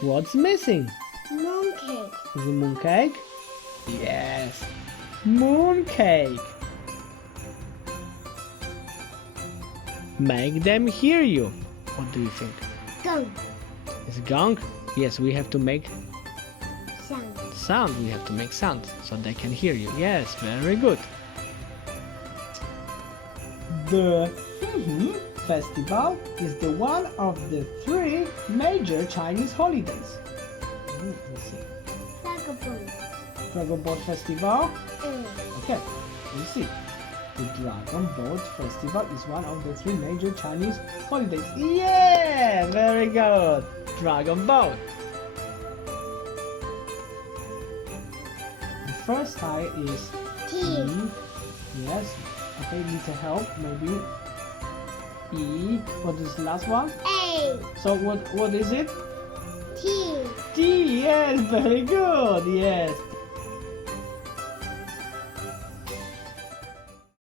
What's missing? Mooncake. Is it mooncake? Yes. Mooncake. Make them hear you. What do you think? Gong. Is it gong? Yes, we have to make Sound. sound. We have to make sound so they can hear you. Yes, very good. The festival is the one of the 3 major Chinese holidays. Let's see. Vagabond. Dragon Boat Festival. Mm. Okay, let's see. The Dragon Boat Festival is one of the 3 major Chinese holidays. Yeah, very good. Dragon Boat. The first tie is T. E. Yes. Okay, need to help maybe. E. What is the last one? A. So what is it? T. T. Yes, very good. Yes.